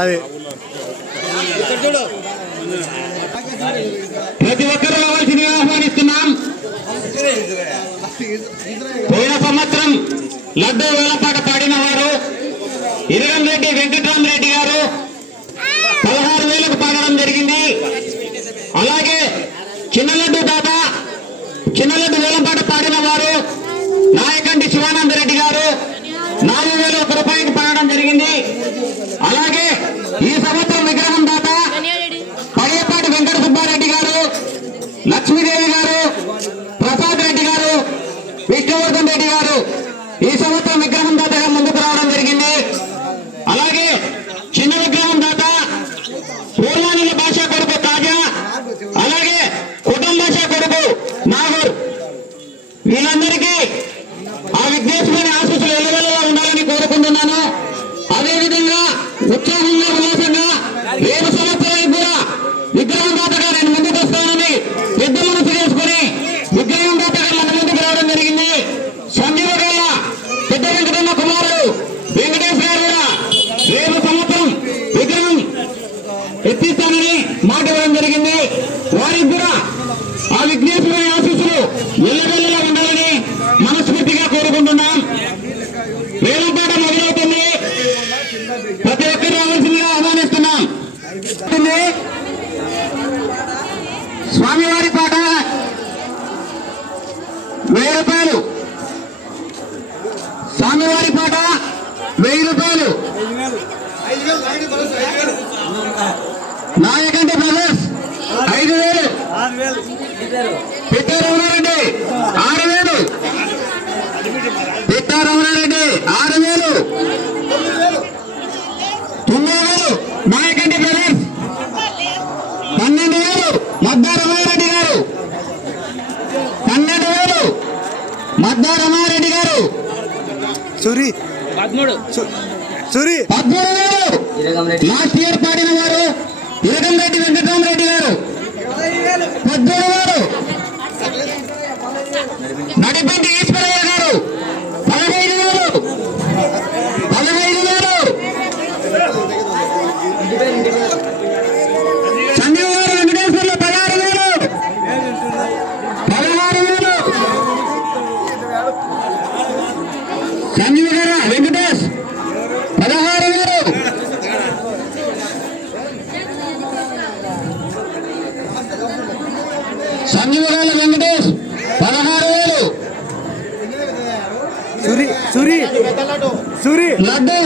అది ప్రతి ఒక్కరూ రావాల్సిందిగా ఆహ్వానిస్తున్నాం. పోయిన సంవత్సరం లడ్డూ వేలపాట పాడిన వారు ఇరగంరెడ్డి వెంకటరామరెడ్డి గారు 16,000కు పాడడం జరిగింది. అలాగే చిన్న లడ్డు వేలపాట పాడిన వారు నాయకంటి శివానందరెడ్డి గారు 4,000 రూపాయలకు పాడడం జరిగింది. అలాగే ఈ సంవత్సరం విగ్రహం దాత పడియపాటి వెంకట సుబ్బారెడ్డి గారు, లక్ష్మీదేవి గారు, ప్రసాద్ రెడ్డి గారు, విష్ణువర్ధన్ రెడ్డి గారు ఈ సంవత్సరం విగ్రహం దాతగా ముందుకు రావడం జరిగింది. అలాగే చిన్న విగ్రహం దాత పూర్వానిల భాష కొడుకు తాజా, అలాగే కుటుంబ భాష కొడుకు నాగూర్, వీళ్ళందరికీ ఆ విఘ్నేశ్వరుని ఆశీస్సులు ఎల్లవెల్లలా ఉండాలని కోరుకుంటున్నాను. అదేవిధంగా ఉత్సాహంగా ఉల్లాసంగా రేపు సంవత్సరానికి కూడా విగ్రహం దాతగా నేను ముందుకు వస్తానని పెద్ద మనసు చేసుకుని విగ్రహం దాతగా మన ముందుకు రావడం జరిగింది. సంజీవ గల్ల పెద్ద వెంకటన్న కుమారుడు వెంకటేష్ గారు కూడా రేపు సంవత్సరం విగ్రహం ఎత్తిస్తానని మాట ఇవ్వడం జరిగింది. వారికి కూడా ఆ విఘ్నేశ్వరుని ఆశీస్సులు ఎల్లవెల్లలా ఉండాలని మనస్ఫూర్తిగా కోరుకుంటున్నాం. వేలంపాట మొదలవుతుంది. ప్రతి ఒక్కరు రావాల్సిందిగా ఆహ్వానిస్తున్నాం. స్వామివారి పాట 1000 రూపాయలు, స్వామివారి పాట 1000 రూపాయలు, నాయకంటి బ్రదర్స్ 5,000, పిట్టారమణారెడ్డి 6,000, పిట్టారమణారెడ్డి 6,000, 9,000 నాయకంటి బ్రదర్స్, 12,000 మద్దారమారెడ్డి గారు, 12,000 మద్దారమారెడ్డి గారు, 13,000 లాస్ట్ ఇయర్ పాడిన వారు ఇరగంరెడ్డి వెంకటరామరెడ్డి గారు, 17,000 నడిపెంటి ఈశ్వరయ్య గారు, 15,000 సంజీవ గారు వెంకటేశ్వర్లు 16,000 సంజీవ గారు వెంకటేష్ 16,000 సంజీవ గారు వెంకటేష్ 16,000 లడ్డు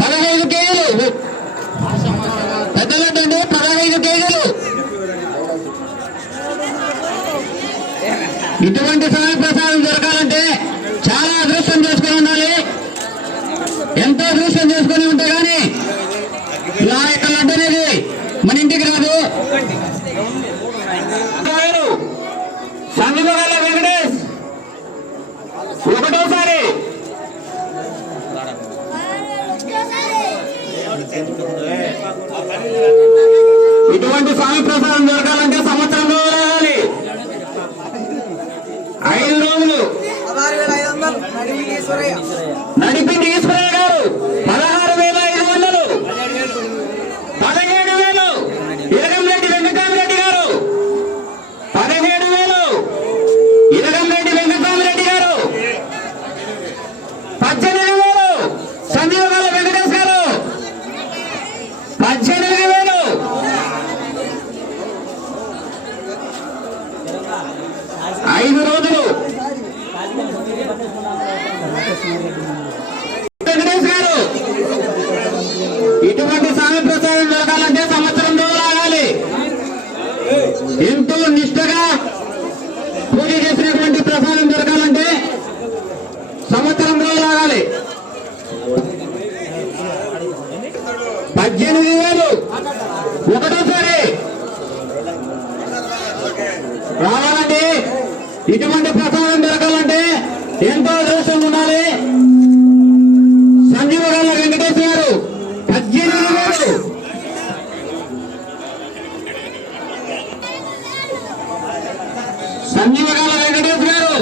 15 కేజీలు, పెద్ద లడ్డు అండి 15 కేజీలు. ఇటువంటి సమయ ప్రసాదం దొరకాలంటే చాలా అదృష్టం చేసుకుని ఉండాలి. ఎంతో అదృష్టం చేసుకుని ఉంటే గానీ ఇలా యొక్క లడ్డు అనేది మన ఇంటికి రాదు. సంగీతగాళ్ళ వెంకటేష్ ఒకటోసారి, ఇటువంటి స్వామి ప్రసాదం దొరకాలంటే సంవత్సరంలో రావాలి. 5 రోజులు నడిపిండి ఈశ్వరయ్య గారు 16,500, 17,000 ఇరగంరెడ్డి వెంకటరామరెడ్డి గారు, 17,000 ఇరగంరెడ్డి వెంకటరామరెడ్డి గారు, 18,000 సంజీవగాల వెంకటేష్ గారు, 18,000 5 రోజులు వెంకటేష్ గారు. ఇటువంటి స్వామి ప్రసాదం దొరకాలంటే సంవత్సరంలో రాగాలి. ఎంతో నిష్ఠగా పూజ చేసినటువంటి ప్రసాదం దొరకాలంటే సంవత్సరంలో రాగాలి. 18,000 ఒకటోసారి రావాలంటే, ఇటువంటి ప్రసాదం దొరకాలంటే ఎంతో అదృష్టం ఉండాలి. సంజీవ గాళ్ళ వెంకటేష్ గారు 18,000, సంజీవ గాళ్ళ వెంకటేష్ గారు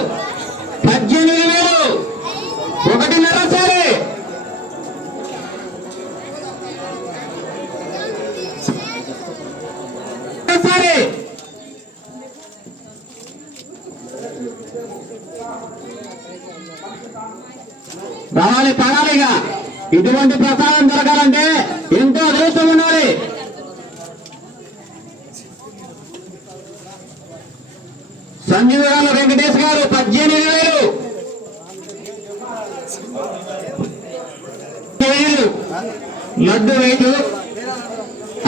18,000 ఒకటిన్నరసారి రావాలిగా. ఇటువంటి ప్రసాదం దొరకాలంటే ఎంతో అదృష్టం ఉండాలి. సంజీవగాల వెంకటేష్ గారు 18,000. లడ్డు రేటు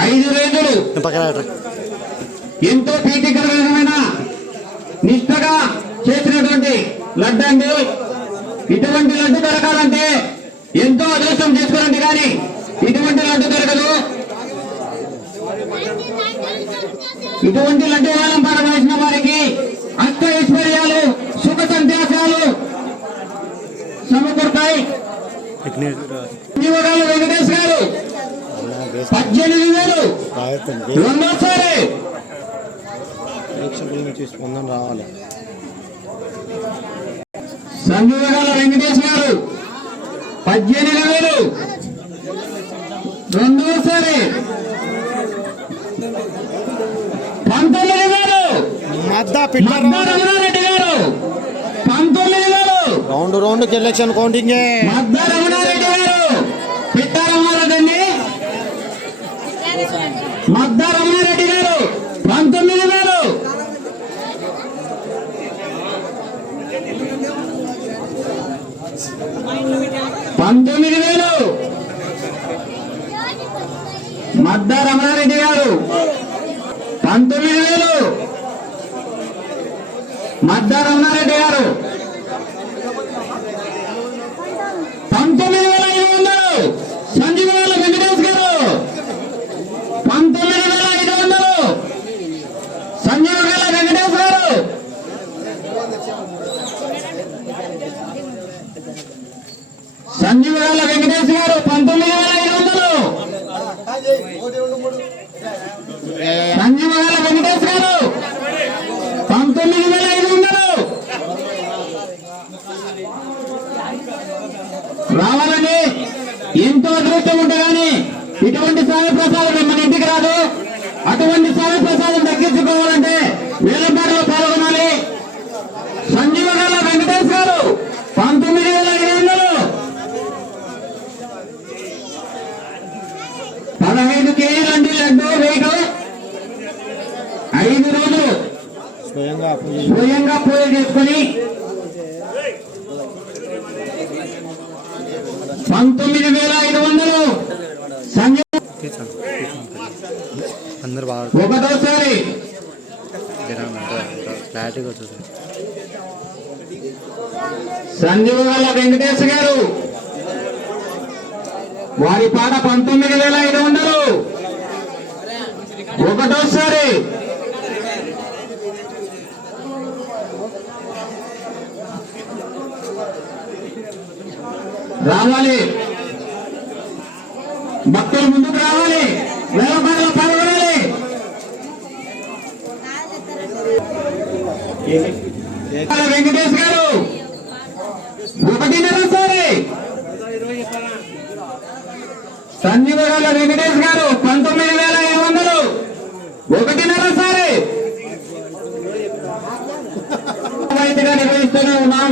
5,000. ఎంతో ప్రీతికరమైన నిష్ఠగా చేసినటువంటి లడ్డు అండి. ఇటువంటి లడ్డు దొరకాలంటే ఎంతో అదృష్టం చేసుకోవాలంటే కానీ ఇటువంటి లడ్డు దొరకదు. ఇటువంటి లడ్డు వేలం పారవేసిన వారికి అష్ట ఐశ్వర్యాలు సుఖ సంతోషాలు సమకూరుతాయి. జీవగాలు వెంకటేష్ గారు 18,000. రెండోసారి స్పందన రావాలి. సంజీవగాల వెంకటేష్ గారు 18,000. రెండోసారి 19,000. రమణారెడ్డి గారు 19,000. Round election counting. Madda Ramana Reddy గారు పిట్టారమారెడ్డి మద్దా రమణారెడ్డి గారు 19,000. మద్దా రమణారెడ్డి గారు 19,000. మద్దా రమణారెడ్డి గారు 19,500. సంజీవగాల వెంకటేష్ గారు 19,500. సంజీవగాల వెంకటేష్ గారు 19,500. సంజీవగాల వెంకటేష్ గారు 19,500. రావాలని ఎంతో అదృష్టం ఉంటే గానీ ఇటువంటి స్వామి ప్రసాదం మన ఇంటికి రాదు. అటువంటి స్వామి ప్రసాదం దక్కించుకోవాలంటే వేలంపాటలో పాల్గొనాలి. సంజీవగాల వెంకటేష్ గారు 19,500. 15 కేజీలండి లడ్డు వెయిట్. 5 రోజులు స్వయంగా పూజ చేసుకుని 19,500. అందరు బాగా ఒకటోసారి క్లారిటీగా చూసారు. సంజీవగాల వెంకటేష్ గారు వారి పాట 19,500. ఒకటోసారి రావాలి. భక్తులు ముందుకు రావాలి. వేలంపాటలో పాల్గొనాలి. వెంకటేష్ గారు 1.5. సంజీవగాల వెంకటేష్ గారు 19,500. 1.5. వైద్యుగా నిర్వహిస్తూనే ఉన్నాం.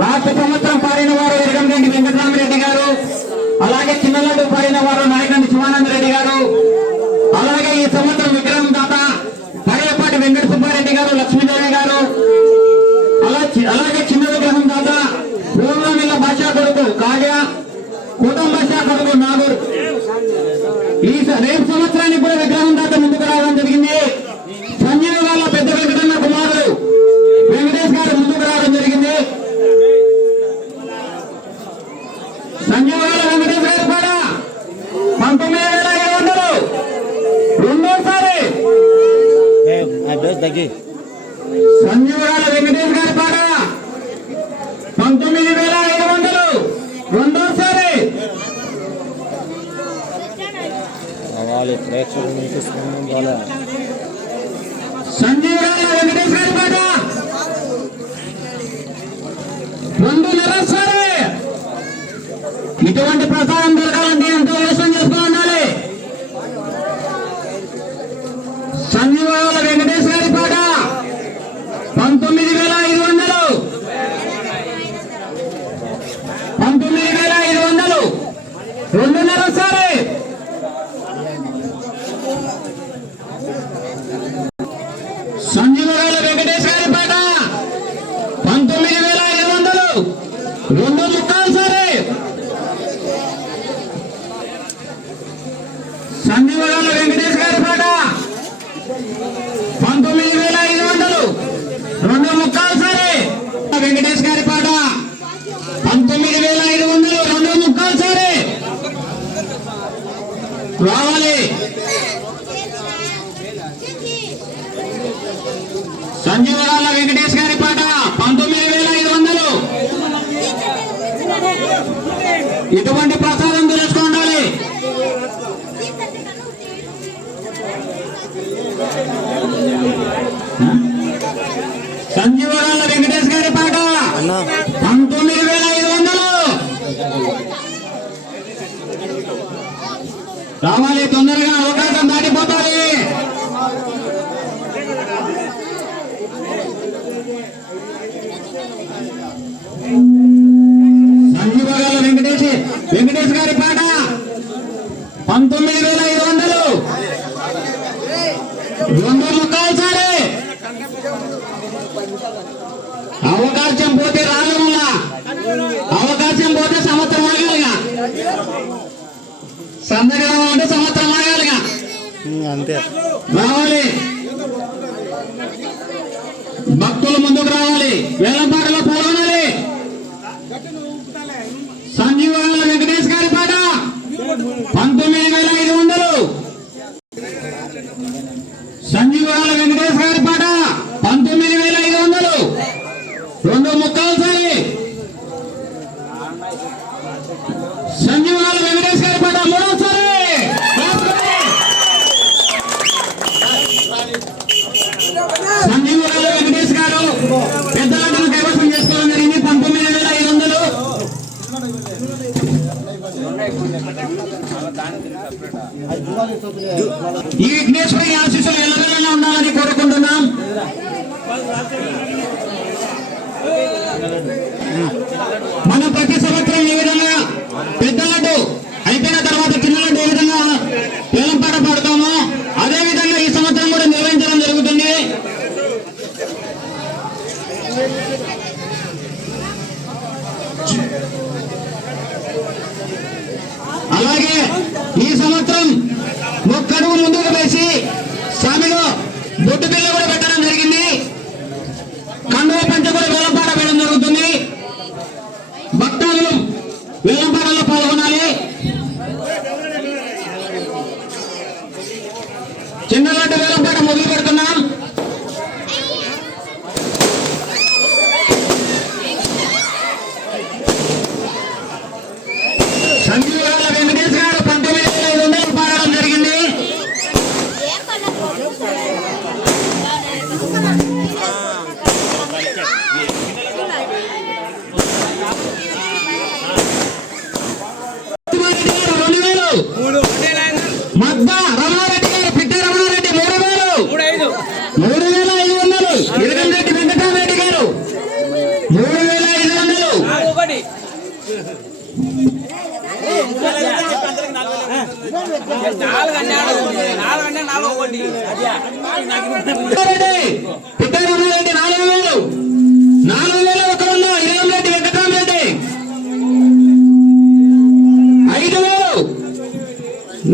లాస్ట్ సంవత్సరం పాడిన వారు ఎరగంరెడ్డి వెంకటరామరెడ్డి గారు, అలాగే చిన్నలడ్డు పాడిన వారు నాయకండి శివానందరెడ్డి గారు, అలాగే ఈ సంవత్సరం విక్రమ్ దాత పడేపాటి వెంకట సుబ్బారెడ్డి గారు, లక్ష్మీదేవి గారు, అలాగే చిన్న విగ్రహం దాత పూర్వమిల్ల భాషా కొడుకు కావ్య, కుటుంబ భాషా కొడుకు నాగూర్. ఈ రేపు సంవత్సరానికి కూడా విగ్రహం దాత ముందుకు రావడం జరిగింది. సంజీవగాల పెద్ద వెంకటన్న కుమారుడు వెంకటేష్ గారు ముందుకు రావడం జరిగింది. సంజీవగాల వెంకటేష్ గారు కూడా 19,500. రెండోసారి సంజీవగాల వెంకటేష్ గారి పాట 19,500. రెండోసారి ప్రేక్షకుల నుంచి స్పందన రాలే. సంజీవగాల వెంకటేష్ గారి పాట 2.5. ఇటువంటి ప్రసాదం దొరకాలంటే ఎంతో వేషం చేస్తూ ఉండాలి. సంజీవగాల వెంకటేష్ గారి పాట 19,500. 19,500 రెండు ముక్కాలు సరే వెంకటేష్ గారి పాట 19,500 రెండు ముక్కాలు సరే రావాలి. సంజీవరాల వెంకటేష్ గారి పాట 19,500 ఇటువంటి ప్రసాదం తెలుసుకోండి. సంజీవరాల వెంకటేష్ గారి పాట 19,500 రావాలి. తొందరగా అవకాశం దాటిపోతాయి. సంజీవరాల వెంకటేష్ గారి పాట 19,500 రెండు ముక్కాలు సరే అవకాశం పోతే రాగములా అవకాశం పోతే సంవత్సరం ఆగాలిగా సందర్భం అంటే సంవత్సరం ఆగాలిగా అంతే రావాలి. భక్తులు ముందుకు రావాలి. వేలంపాటలో పాల్గొనాలి. సంజీవరాల వెంకటేష్ గారి పాట 19,500 సంజీవరాల వెంకటేష్ గారి పాట 19,500 రెండు ముక్కాలు సరే సంజీవరాల వెంకటేష్ గారి పాట మూడోసారి సంజీవరాల వెంకటేష్ గారు పెద్దలాటను కైవసం చేసుకోవడం జరిగింది. 19,500 ఈ విఘ్నేశ్వరి ఆశీస్సులు ఎల్లవేళలా ఉండాలని కోరుకుంటున్నాం. మనం ప్రతి సంవత్సరం ఏ విధంగా పెద్దలాటు అయిపోయిన తర్వాత చిన్నలాటు ఏ విధంగా వేలంపాట పాడుతామో అదే విధంగా ఈ సంవత్సరం కూడా నిర్వహించడం జరుగుతుంది. అలాగే ఈ సంవత్సరం ఒక్కడుగు ముందుకు వేసి స్వామిలో బొట్టు పిల్ల కూడా పెట్టడం జరిగింది. కండువ పంచ కూడా వేలంపాట వేయడం జరుగుతుంది. భక్తులు వేలంపాటలో పాల్గొనాలి. చిన్నలాంటి వేలంపాట మొదలు పెడుతున్నాం. సంజీవరాల వెంకటేష్ గారు 19,500 పాడడం జరిగింది. మద్ద రమణారెడ్డి గారు పిట్ట రమణారెడ్డి 3,500 ఇరగంరెడ్డి వెంకటరామరెడ్డి గారు 3,500 పిట్టారెడ్డి 4,000 4,100 ఇరగంరెడ్డి వెంకటరామరెడ్డి 5,000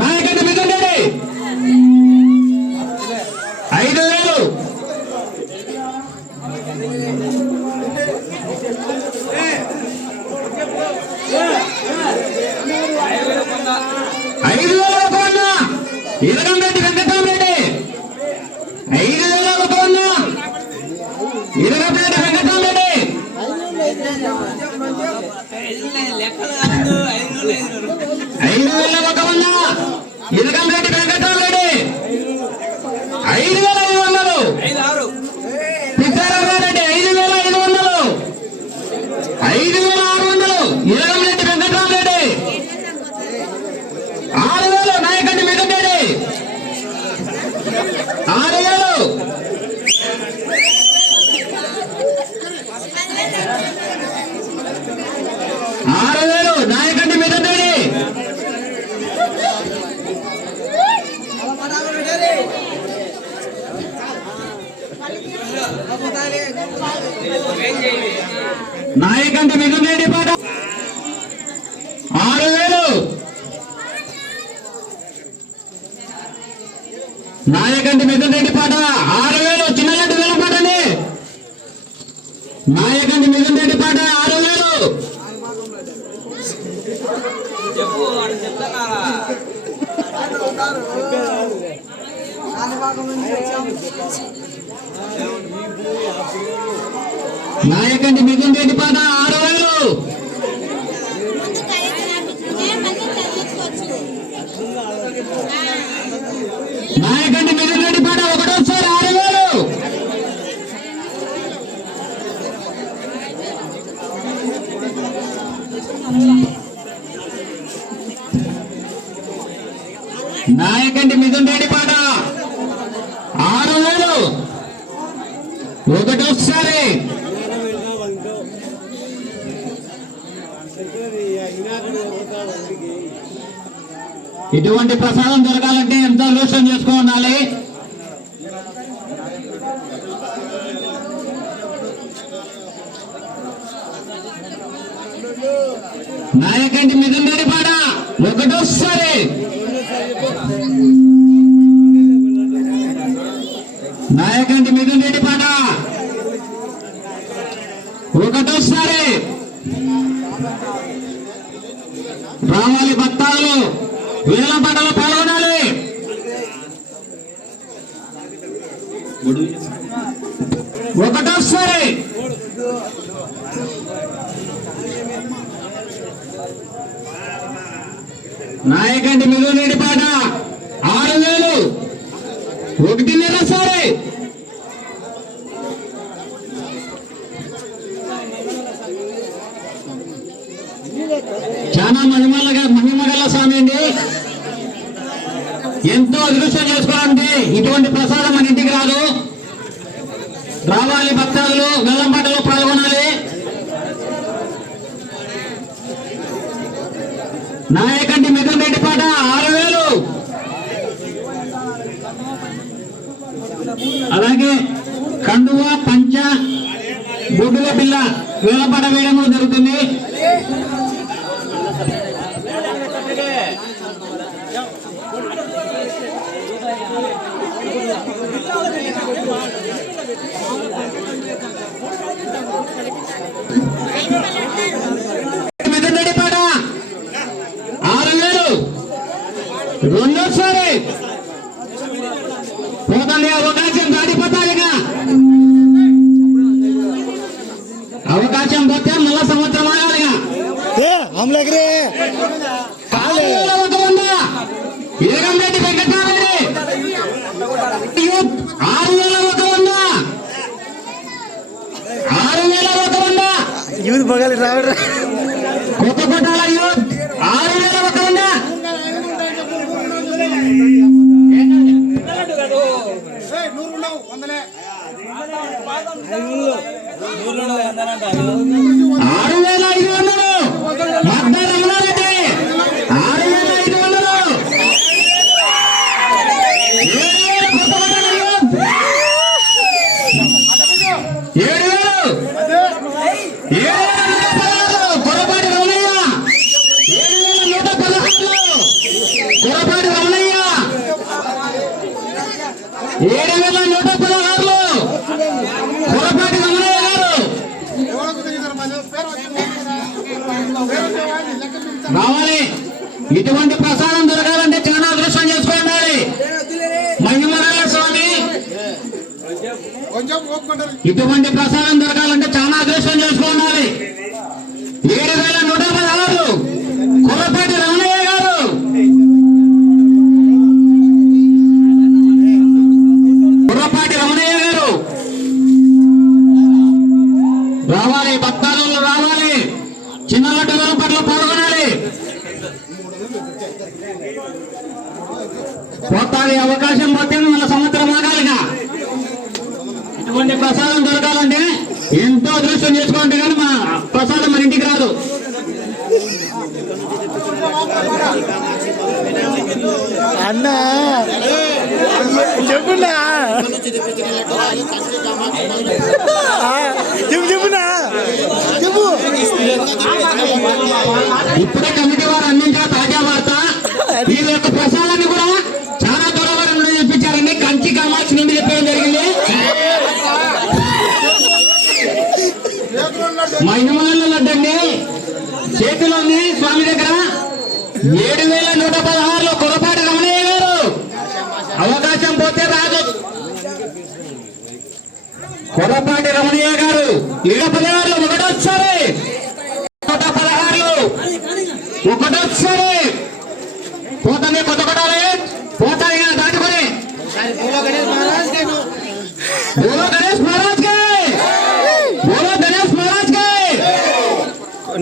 నాయకటి మిగండి 5,000 ఇరగంరెడ్డి వెంకటరామరెడ్డి 5,000 ఇరగంరెడ్డి వెంకటరామరెడ్డి 5,000 ఇరగంరెడ్డి వెంకటరామరెడ్డి 5,500 పిట్టారెడ్డి 5,500 5,600 ఇరగంరెడ్డి వెంకటరామరెడ్డి 6,000 నాయకండి మిగండి 6,000 నాయకండి మిగండి నాయకంటి మిగులేడి పాట 6,000 నాయకంటి మిగులేడి పాట నాయకండి మిథున్ రెడ్డి పాట 6000. నాయకండి మిథున్ రెడ్డి పాట 6000. నాయకండి మిథున్ రెడ్డి పాట ఒకటోసారి 6000. నాయకండి మిథున్ రెడ్డి పాట 6000 ఒకటోసారి. ఇటువంటి ప్రసాదం దొరకాలంటే ఎంతో అదృష్టం చేసుకో ఉండాలి. నాయకండి మిథున్ రెడ్డి పాట ఒకటోసారి. నాయకండి మిథున్ రెడ్డి పాట ఒకటోసారి. రావాలి భక్తాలు వేల పాటలు పాల్గొనాలి. ఒకటోసారి. నాయకండి మిథున్ రెడ్డి పాట 6000 ఒకటిన్నరసారి. చాలా మహిమగల స్వామి అండి. ఎంతో అదృష్టం చేసుకోవాలంటే ఇటువంటి ప్రసాదం మన ఇంటికి రాదు. రావాలి భక్తాదులు వేలం పాటలో పాల్గొనాలి. నాయకండి మిథున్ రెడ్డి పాట 6000. అలాగే కండువ పంచ గుడ్డుల పిల్ల వేలపాట వేయడం కూడా జరుగుతుంది. మిథున్ రెడ్డి పాట 6000 రెండోసారి. పోతండి అవకాశం దాటిపోతాయిగా. అవకాశం పోతే మళ్ళా సంవత్సరం ఆగాలిగా. ఏగంరెడ్డి వెంకటరామరెడ్డి 6100 యూత్ బగాలి రావడ కొత్తకోటాల యూత్ 6100. రావాలి. ఇటువంటి ప్రసాదం దొరకాలంటే చాలా అదృష్టం చేసుకోవాలి. మహిమగల స్వామి ఇటువంటి ప్రసాదం దొరకాలంటే చాలా అదృష్టం చేసుకోవాలి. 7116 కుర్రపాటి రమణయ్య గారు. కుర్రపాటి రమణయ్య గారు రావాలి. భక్తాదులు రావాలి. చిన్న లడ్డు పట్ల పాల్గొనాలి. పోతాది అవకాశం పోతే మన సంవత్సరం ఆగాలిగా. ఇటువంటి ప్రసాదం దొరకాలంటే ఎంతో అదృష్టం చేసుకోండి కానీ మా ప్రసాదం మన ఇంటికి రాదు. అన్నా చెప్పున్నా చెప్పున్నా చెప్పు. ఇప్పుడే కమిటీ వారు అందించిన తాజా వార్త. వీళ్ళ యొక్క ప్రసాదాన్ని కూడా చాలా దూరం నుండి చెప్పించారండి. కంచి కామాక్షి నుండి చెప్పడం జరిగింది. స్వామి దగ్గర 7,116లో కొరపాటి రమణయ్య గారు. అవకాశం పోతే రాదు. కొరపాటి రమణయ్య గారు 716లో ఒకటోసారి 116లో ఒకటోసారి పోతానే కొత్త కొట్టాలి. పోతాయి దాటుకొని బోలో గణేష్ మహారాజ్ కే బోలో గణేష్ మహారాజ్ కే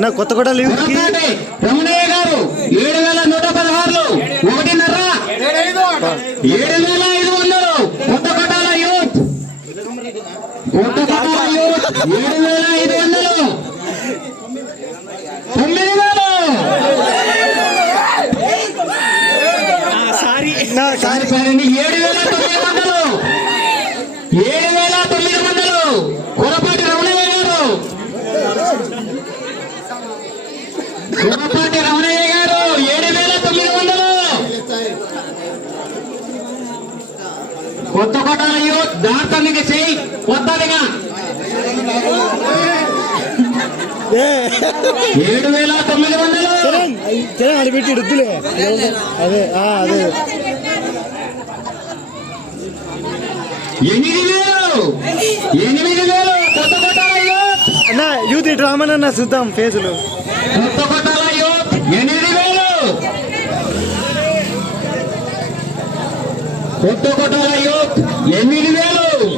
నా కొత్త కొట్టాలి కొరపాటి రమణయ్య గారు 7,116లో 1.5 7,500 కొత్త కొట్టాల యూత్ 7,500 సారీ 7,900 కొరపాటి రమణయ్య గారు. కొరపాటి రమణయ్య గారు 7,900 కొత్త కొట్టాల యూత్ దాటానికి చేయి కొత్తదిగా 7,900 అది పెట్టి వద్దులే. అదే అదే 8,000 కొత్త కొట్టాల యూత్. అన్న యూత్ ఇటు రామన్న చూద్దాం ఫేజులు. కొత్త కొట్టాల యూత్ 8,000 కొత్త కొట్టాల యూత్ 8,000.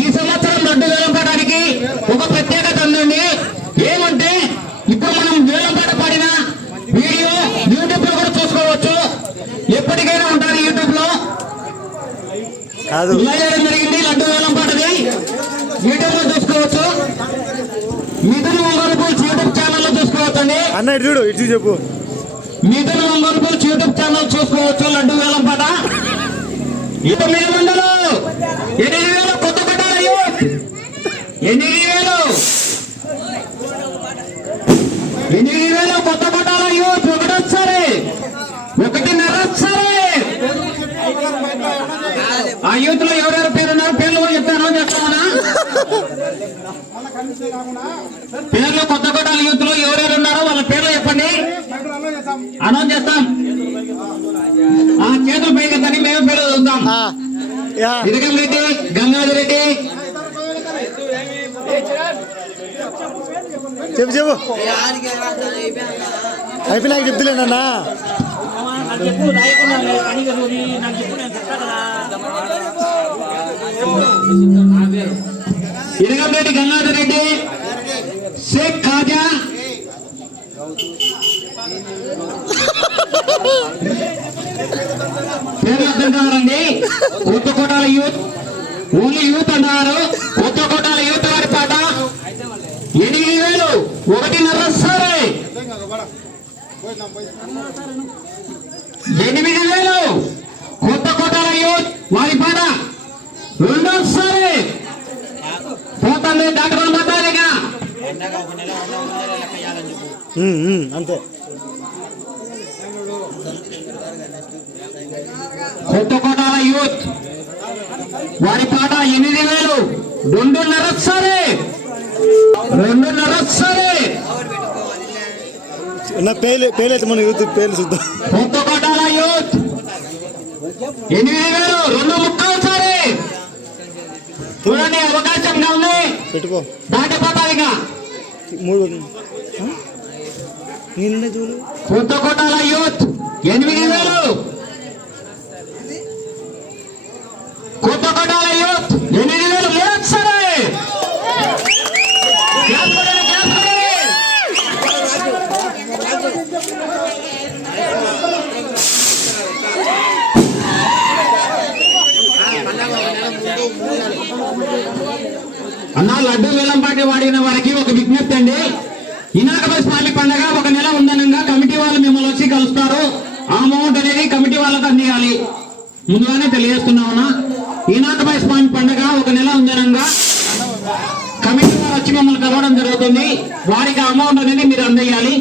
ఈ సంవత్సరం లడ్డు వేలం పాడడానికి ఒక ప్రత్యేకత ఉందండి. ఏమంటే ఇప్పుడు మనం వేలం పాట పాడిన వీడియో యూట్యూబ్ లో కూడా చూసుకోవచ్చు. ఎప్పటికైనా ఉంటారు యూట్యూబ్ లో. కాదు చేయడం జరిగింది లడ్డు వేలం పాటది యూట్యూబ్ లో చూసుకోవచ్చు. Mithun Ongole pools YouTube channel లో చూసుకోవచ్చు అండి. అన్న ఇటు చూడు, ఇటు చెప్పు. Mithun Ongole pools YouTube channel చూసుకోవచ్చు. లడ్డు వేలం పాట 900 8,000 కొత్త కొట్టాల యూత్ 8,000 కొత్త కొట్టాల యూత్ ఒకటోసారి 1.5 ఆ యూత్ లో ఎవరెవరు పేరున్నారు పేర్లు కూడా చెప్తాను చేస్తామన్నా. పేర్లు కొత్త కొట్టాల యూత్ లో ఎవరెవరు ఉన్నారో వాళ్ళ పేర్లు చెప్పండి. అనౌన్స్ చేస్తాం. ఆ చేతులు పైకి ఎత్తండి, మేము పేర్లు చదువుతాం. ఇరగం రెడ్డి, గంగాధర్ రెడ్డి. చెప్పు అయిపోయినాక చెప్తులేనన్నా. ఇరగం రెడ్డి, గంగాధర్ రెడ్డి, షేక్ ఖాజా, పేర్లు అర్థం కావాలండి. కొత్త కోటాల యూత్ ఓన్లీ యూత్ అన్నారు. కొత్త కోటాల యూత్ వారి పాట 8,000 1.5 8,000 కొత్త కోటాల యూత్ వారి పాట 2 పోతుంది దాటుకొని పోతాదిగా. అంతే కొత్త కోటాల యూత్ వారి పాట 8,000 2.5 నా పేర్లు మన యూత్ పేర్లు చూద్దాం. కొత్త కోటాల యూత్ 8,000 2.5 చూడండి. అవకాశంగా ఉంది, పెట్టుకో. దాటిపోతాదిగా. 3 నిన్న చూడు. కొత్త కోటాల యూత్ 8,000 కొత్త కోటాల యూత్ 8,000 మూడోసారి. అన్నా లడ్డు వేలం పాటి వాడిన వారికి ఒక విజ్ఞప్తి అండి. ఇనాకపై స్వామి పండగ 1 నెల ఉందనంగా కమిటీ వాళ్ళు మిమ్మల్ని వచ్చి కలుస్తారు. ఆ అమౌంట్ అనేది కమిటీ వాళ్ళకి అందియాలి. ముందుగానే తెలియజేస్తున్నామన్నా. ఈనాకపై స్వామి పండగ 1 నెల ఉందనంగా కమిటీ వారు వచ్చి మమ్మల్ని కలవడం జరుగుతుంది. వారికి అమౌంట్ అనేది మీరు అందజేయాలి.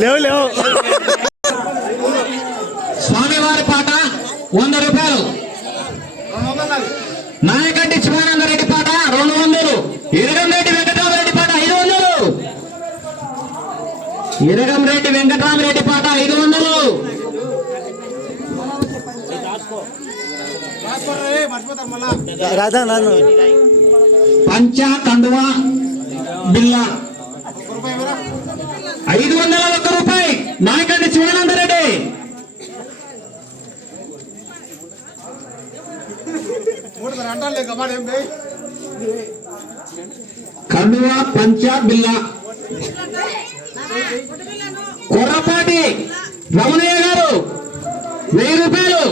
లేవు లేవు. స్వామివారి పాట 100 రూపాయలు. నాయకంటి శివానంద రెడ్డి పాట 200. ఇరగంరెడ్డి వెంకటరామరెడ్డి పాట 500. ఇరగంరెడ్డి వెంకటరామరెడ్డి పాట 500. రాధా నాన్న పంచా కండువా బిల్లా 501 రూపాయి. నాయకండి శివానంద రెడ్డి. కండువా పంచా బిల్లా. కొర్రపాటి రమణయ్య గారు 1000 రూపాయలు.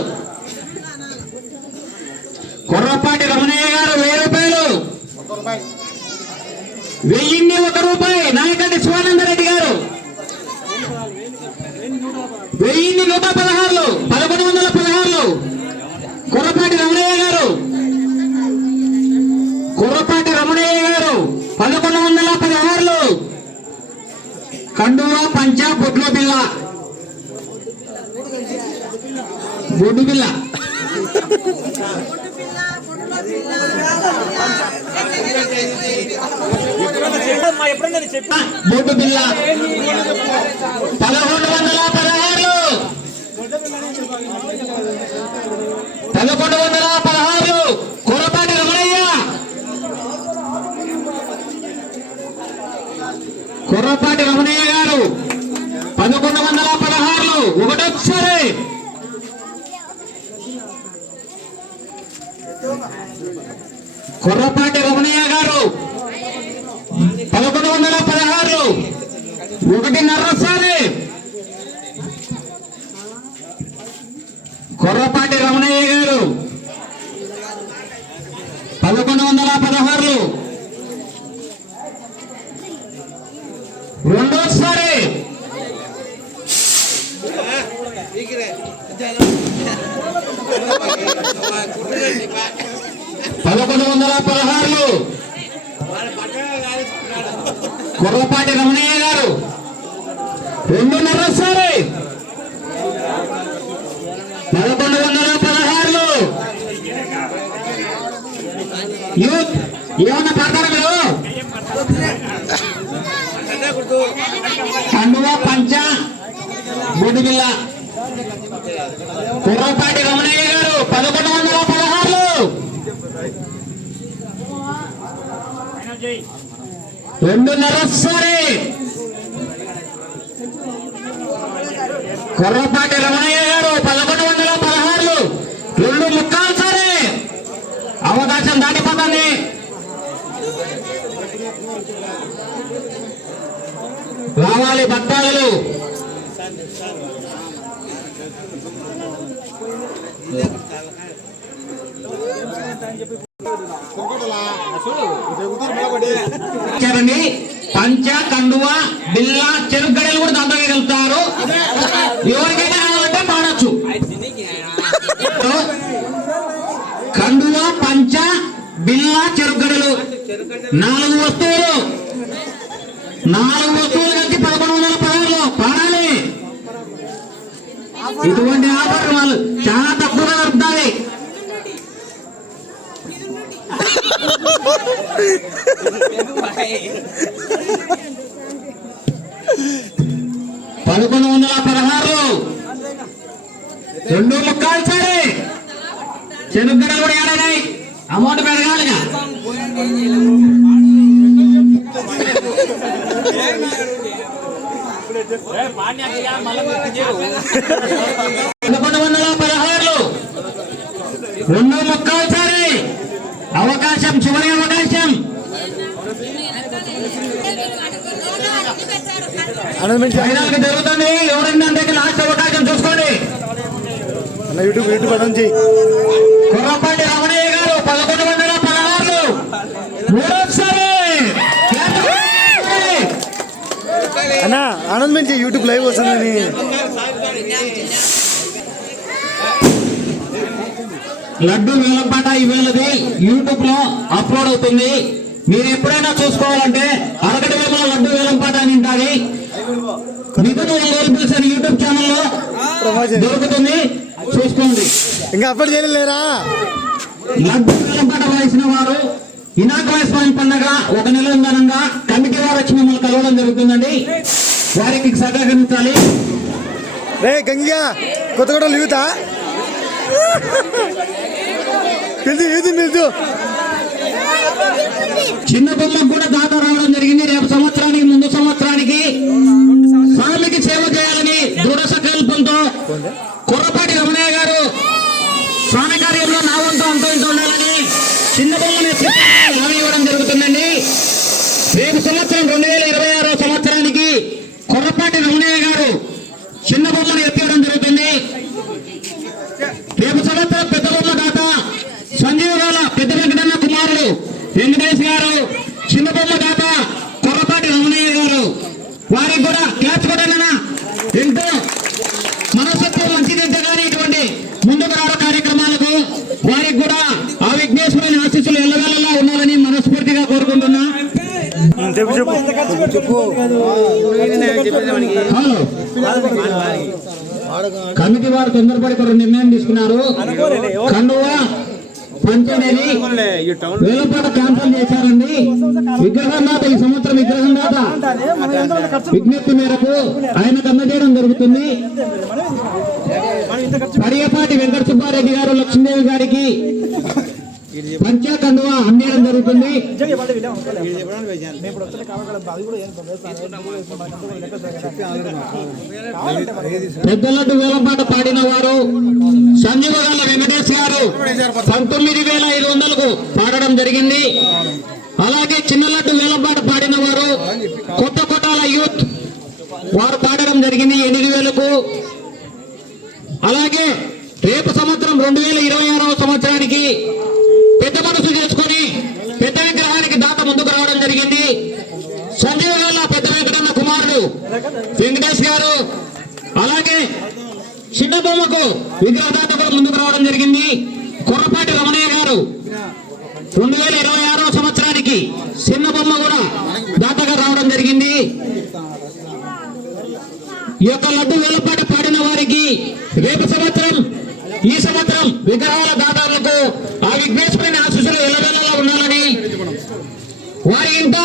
కొర్రపాటి రమణయ్య గారు 1000 రూపాయలు. 1001 రూపాయి. నాయకండి శివానంద రెడ్డి గారు 1116. 1116. కొర్రపాటి రమణయ్య గారు 1116. కండువా పంచా బొడ్ల బిల్ల బొడ్డు బిల్ల బొడ్డు బిల్ల 1116. 1116. కొర్రపాటి రమణయ్య. కొర్రపాటి రమణయ్య గారు 1116. ఒకటొకసారి. కొర్రపాటి రమణయ్య గారు 1116. ఒకటిన్నరసారి. కొర్రపాటి రమణయ్య గారు 1116. రెండోసారి. 1116. కొర్రపాటి రమణయ్య గారు 2.5సారి. 1116. యూత్ ఏమన్నా పడతారా మీరు? కండువా పంచ బొడ్డు బిల్ల. కొర్రపాటి రమణయ్య గారు 1116. 2.5సారి. కొర్రపాటి రమణయ్య గారు 1116. 2.75సారి. అవకాశం దాటిపోతుంది. రావాలి భక్తాదులు. పంచ కండువా బిల్లా చెరుగడలు కూడా దాంట్లో వెళ్తారు. ఎవరికైనా కావాలంటే పాడొచ్చు. కండువా పంచ బిల్లా చెరుగడలు 4 వస్తువులు. 4 వస్తువులు కలిసి 1116 పాడాలి. ఇటువంటి ఆఫర్ వాళ్ళు చాలా తక్కువగా దొరుకుతాయి. 1116. 2.75సారి. చెరుగడలు కూడా ఏడాయి. అమౌంట్ పెరగాలిగా. 1116. 2.75సారి. అవకాశం చివరి అవకాశం. జరుగుతుంది. ఎవరైనా లాస్ట్ అవకాశం చూసుకోండి. యూట్యూబ్ పదం చేయి. కొర్రపాటి రమణయ్య గారు 1116. మూడోసారి. అన్న ఆనందించి యూట్యూబ్ లైవ్ వస్తుందని. లడ్డు వేలంపాట ఈవేళది యూట్యూబ్ లో అప్లోడ్ అవుతుంది. మీరు ఎప్పుడైనా చూసుకోవాలంటే అరగటి వేల లడ్డు వేలంపాట అని ఉంటుంది. మిథున్ ఒంగోలు పులుసు అని యూట్యూబ్ ఛానల్లో దొరుకుతుంది, చూసుకోండి. ఇంకా అప్పుడు చేయలేరా? లడ్డు వేలంపాట వేసిన వారు వినాయక స్వామి పండుగ 1 నెల ఉందనంగా కమిటీ వారు వచ్చి మిమ్మల్ని కలవడం జరుగుతుందండి. వారికి సహకరించాలి. రే గంగిగా కొత్తగూడ లీవుతా పిలుచు. చిన్న బొమ్మకు కూడా దాత రావడం జరిగింది. రేపు సంవత్సరానికి ముందు సంవత్సరానికి స్వామికి సేవ చేయాలని దృఢ సంకల్పంతో కుర్రపాటి రమణయ్య గారు స్వామి కార్యంలో నా వంతు అంతో ఇంత ఉండాలని చిన్న బొమ్మని హామీ ఇవ్వడం జరుగుతుందండి. రేపు సంవత్సరం 2026 సంవత్సరానికి కుర్రపాటి రమణయ్య గారు చిన్న బొమ్మను ఎత్తివ్వడం జరుగుతుంది. రేపు సంవత్సరం పెద్ద బొమ్మ దాత సంజీవరాల పెద్ద వెంకటన్న కుమారుడు వెంకటేష్ గారు, చిన్న బొమ్మ దాత కుర్రపాటి రమణయ్య గారు. వారికి కూడా క్లాస్ కూడా ఎంతో మనస్తత్వం మంచిదించగానే ఇటువంటి ముందుకు రావడం కార్యక్రమాలకు వారికి కూడా ఆ విఘ్నేశ్వరుని ఆశీస్సులు ఎల్లవేళలా ఉండాలని మనస్ఫూర్తిగా కోరుకుంటున్నా. హలో, కమిటీ వారు తొందరపడి ఒక నిర్ణయం తీసుకున్నారు. కండువా పంచనేది వేలంపాట క్యాన్సల్ చేశారండి. విగ్రహం దాత ఈ సంవత్సరం విగ్రహం దాత విజ్ఞప్తి మేరకు ఆయనకు అందజేయడం జరుగుతుంది. పడియపాటి వెంకట సుబ్బారెడ్డి గారు లక్ష్మీదేవి గారికి పంచా కండువా అందేయడం జరుగుతుంది. పెద్దలడ్డు వేలంపాట పాడిన వారు సంజీవగాల వెంకటేష్ గారు 19,500కు పాడడం జరిగింది. అలాగే చిన్నలడ్డు వేలంపాట పాడిన వారు కొత్త కొట్టాల యూత్ వారు పాడడం జరిగింది 8,000కు. అలాగే రేపు సంవత్సరం 2026 సంవత్సరానికి పెద్ద మనసు చేసుకొని పెద్ద విగ్రహానికి దాత ముందుకు రావడం జరిగింది. సంజీవ గాల పెద్ద వెంకటన్న కుమారుడు వెంకటేష్ గారు, అలాగే చిన్న బొమ్మకు విగ్రహదాత కూడా ముందుకు రావడం జరిగింది. కుర్రపాటి రమణయ్య గారు 2026 సంవత్సరానికి చిన్న బొమ్మ కూడా దాతగా రావడం జరిగింది. ఈ యొక్క లడ్డు వేలపాట పాడిన వారికి రేపు సంవత్సరం ఈ సంవత్సరం విగ్రహాల దాతలకు ఆ విఘ్నేశ్వరుని ఆశీస్సులు ఎల్లవేళలా ఉండాలని వారి ఇంట